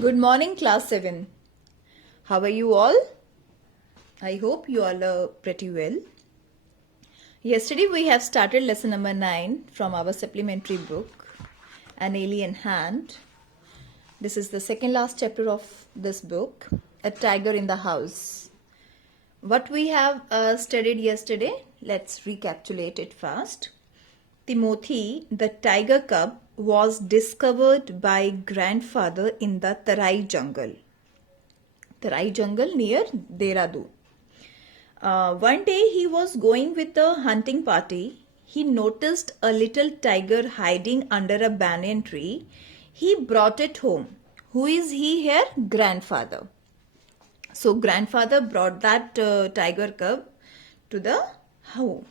Good morning, class 7. How are you all? I hope you all are pretty well. Yesterday we have started lesson number 9 from our supplementary book, An Alien Hand. This is the second last chapter of this book, A Tiger in the House. What we have studied yesterday, let's recapitulate it fast. Timothy, the tiger cub, was discovered by grandfather in the Tarai jungle. Tarai jungle near Dehradun. One day he was going with a hunting party. He noticed a little tiger hiding under a banyan tree. He brought it home. Who is he here? Grandfather. So grandfather brought that tiger cub to the home.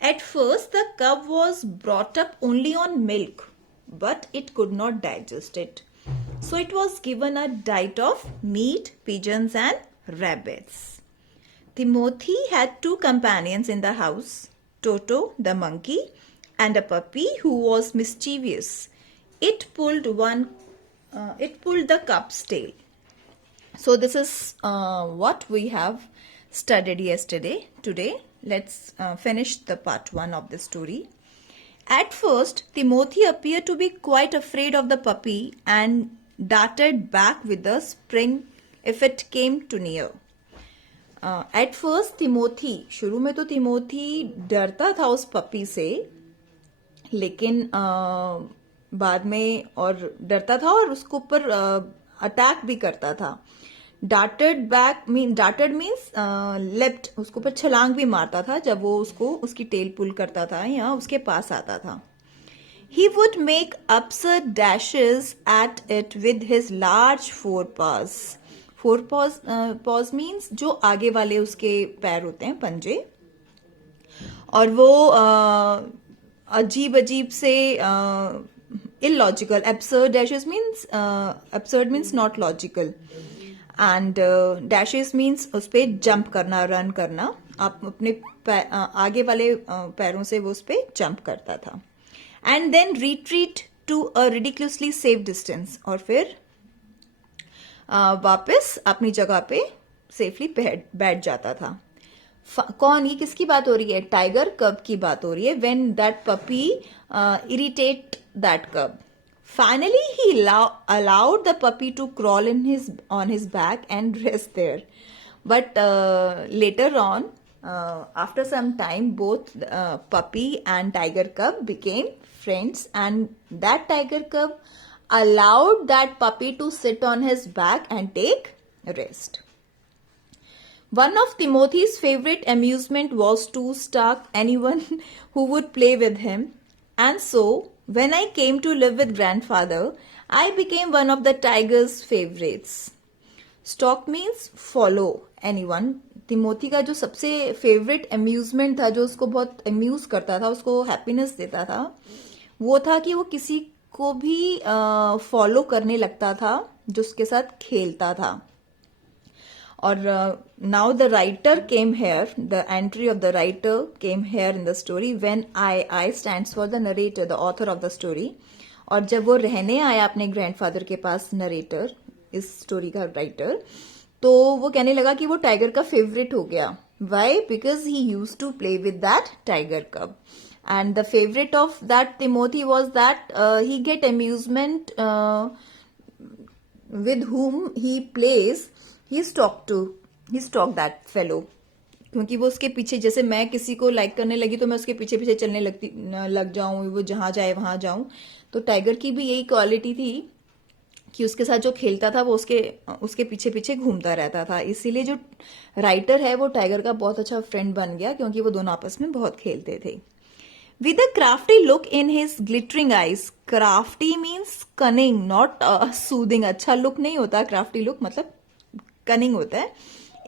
At first the cub was brought up only on milk, but it could not digest it. So it was given a diet of meat, pigeons and rabbits. Timothy had two companions in the house, Toto the monkey and a puppy who was mischievous. It pulled the cub's tail. So this is what we have studied yesterday. Today let's finish the part 1 of the story. At first, Timothy appeared to be quite afraid of the puppy and darted back with a spring if it came too near. At first, Timothy, शुरू में तो तिमोथी डरता था उस puppy से, लेकिन बाद में और डरता था और उसको ऊपर अटैक भी करता था. डार्टेड मीन्स लेफ्ट, उसको ऊपर छलांग भी मारता था जब वो उसको उसकी टेल पुल करता था या उसके पास आता था. He would make absurd dashes at it with his large forepaws. Paws means जो आगे वाले उसके पैर होते हैं, पंजे, और वो अजीब अजीब से illogical. Absurd means not logical. And dashes means उस पे जंप करना, रन करना. आप अपने आगे वाले पैरों से वो उस पे जंप करता था. And then retreat to a ridiculously safe distance. और फिर वापस अपनी जगह पे सेफली बैठ जाता था. कौन, ये किसकी बात हो रही है? टाइगर कब की बात हो रही है. When that puppy irritate that cub. Finally, he allowed the puppy to crawl on his back and rest there. But later on, after some time, both puppy and tiger cub became friends, and that tiger cub allowed that puppy to sit on his back and take rest. One of Timothy's favorite amusement was to stalk anyone who would play with him, and so when I came to live with grandfather, I became one of the tiger's favorites. Stalk means follow anyone. Timothy का जो सबसे favourite amusement था, जो उसको बहुत amuse करता था, उसको हैप्पीनेस देता था, वो था कि वो किसी को भी फॉलो करने लगता था जो उसके साथ खेलता था. और now the writer came here, the entry of the writer came here in the story when I stands for the narrator, the author of the story. और जब वो रहने आया अपने ग्रैंडफादर के पास, नरेटर, इस स्टोरी का राइटर, तो वो कहने लगा कि वो टाइगर का फेवरेट हो गया. Why? Because he used to play with that tiger cub. And the favorite of that Timothy was that he get amusement with whom he plays. He stalked that fellow. क्योंकि वो उसके पीछे, जैसे मैं किसी को लाइक करने लगी तो मैं उसके पीछे पीछे चलने लग जाऊं, वो जहां जाए वहां जाऊं. तो टाइगर की भी यही क्वालिटी थी कि उसके साथ जो खेलता था वो उसके पीछे पीछे घूमता रहता था. इसीलिए जो राइटर है वो टाइगर का बहुत अच्छा फ्रेंड बन गया, क्योंकि वो दोनों आपस में बहुत खेलते थे. With a crafty look in his glittering eyes. Crafty means cunning, not soothing. अच्छा लुक नहीं होता crafty look, मतलब cunning होता है.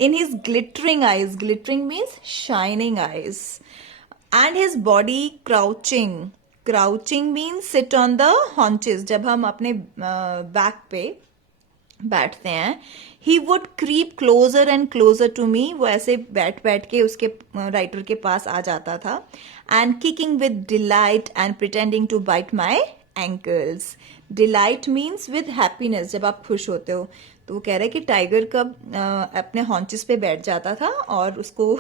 In his glittering eyes. Glittering means shining eyes. And his body crouching. Crouching means sit on the haunches. जब हम अपने back पे बैठते हैं. He would creep closer and closer to me. वो ऐसे बैठ के उसके राइटर के पास आ जाता था. And kicking with delight and pretending to bite my ankles. Delight means with happiness, जब आप खुश होते हो। तो वो कह रहे हैं कि टाइगर कब अपने हॉन्चेस पे बैठ जाता था और उसको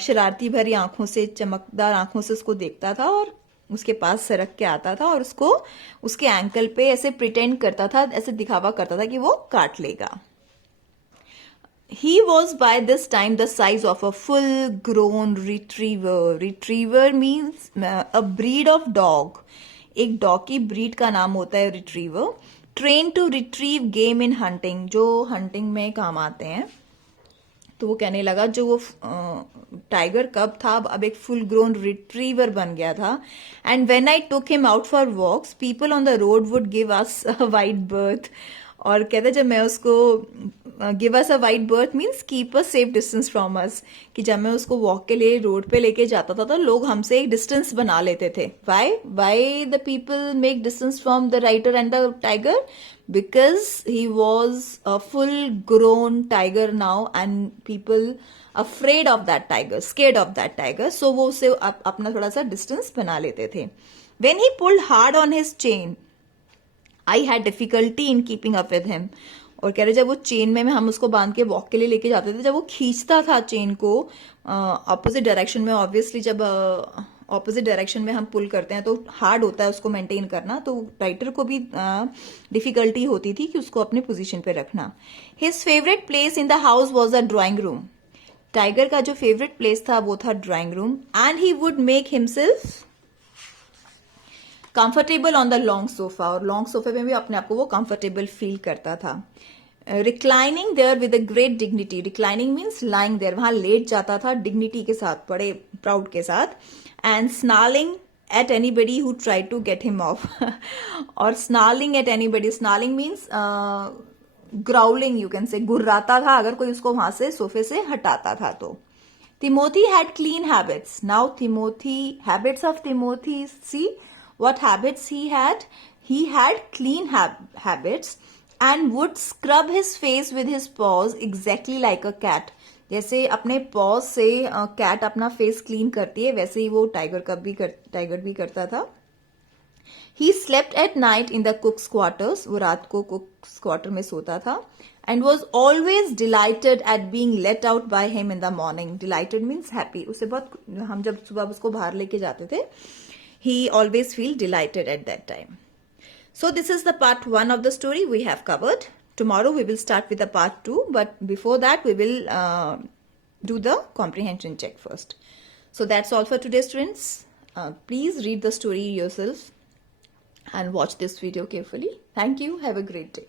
शरारती भरी आंखों से, चमकदार आंखों से उसको देखता था और उसके पास सरक के आता था और उसको उसके एंकल पे ऐसे प्रिटेंड करता था, ऐसे दिखावा करता था कि वो काट लेगा। He was by this time the size of a full-grown retriever. Retriever means a breed of dog. एक डॉग की ब्रीड का नाम होता है retriever. Train to retrieve game in hunting, जो हंटिंग में काम आते हैं। तो वो कहने लगा जो वो टाइगर कब था अब एक फुल ग्रोन रिट्रीवर बन गया था। And when I took him out for walks people on the road would give us a wide berth. और कहते जब मैं उसको give us a wide berth means keep a safe distance from us, कि जब मैं उसको वॉक के लिए रोड पे लेके जाता था तो लोग हमसे एक डिस्टेंस बना लेते थे। Why the people make distance from the writer and the tiger? Because he was a full grown tiger now and people afraid of that tiger, scared of that tiger, so वो उसे अपना थोड़ा सा distance बना लेते थे। When he pulled hard on his chain, I had difficulty in keeping up with him. और कह रहे जब वो चेन में हम उसको बांध के वॉक के लिए लेके जाते थे, जब वो खींचता था चेन को ऑपोजिट डायरेक्शन में, ऑब्वियसली जब ऑपोजिट डायरेक्शन में हम पुल करते हैं तो हार्ड होता है उसको मेंटेन करना, तो राइटर को भी डिफिकल्टी होती थी कि उसको अपने पोजीशन पे रखना। His favourite place in the house was a drawing room. Tiger का जो फेवरेट प्लेस था वो था drawing room. And he would make himself comfortable on the long sofa, और लॉन्ग सोफे में भी अपने आप को वो कंफर्टेबल फील करता था। Reclining there with a great dignity, reclining means lying there, वहां लेट जाता था डिग्निटी के साथ, बड़े प्राउड के साथ। And snarling at anybody who try to get him off और snarling at anybody, snarling means growling, you can say, गुर्राता था अगर कोई उसको वहां से सोफे से हटाता था तो। Timothy had clean habits. Now habits of Timothy, see what habits he had? He had clean habits and would scrub his face with his paws exactly like a cat. जैसे अपने पॉज से कैट अपना face clean करती है, वैसे ही वो tiger भी करता था। He slept at night in the cook's quarters. वो रात को cook's quarter में सोता था। And was always delighted at being let out by him in the morning. Delighted means happy. उसे बहुत, हम जब सुबह उसको बाहर लेके जाते थे, he always feel delighted at that time. So this is the part 1 of the story we have covered. Tomorrow we will start with the part 2, but before that we will do the comprehension check first. So that's all for today, students. Please read the story yourself and watch this video carefully. Thank you. Have a great day.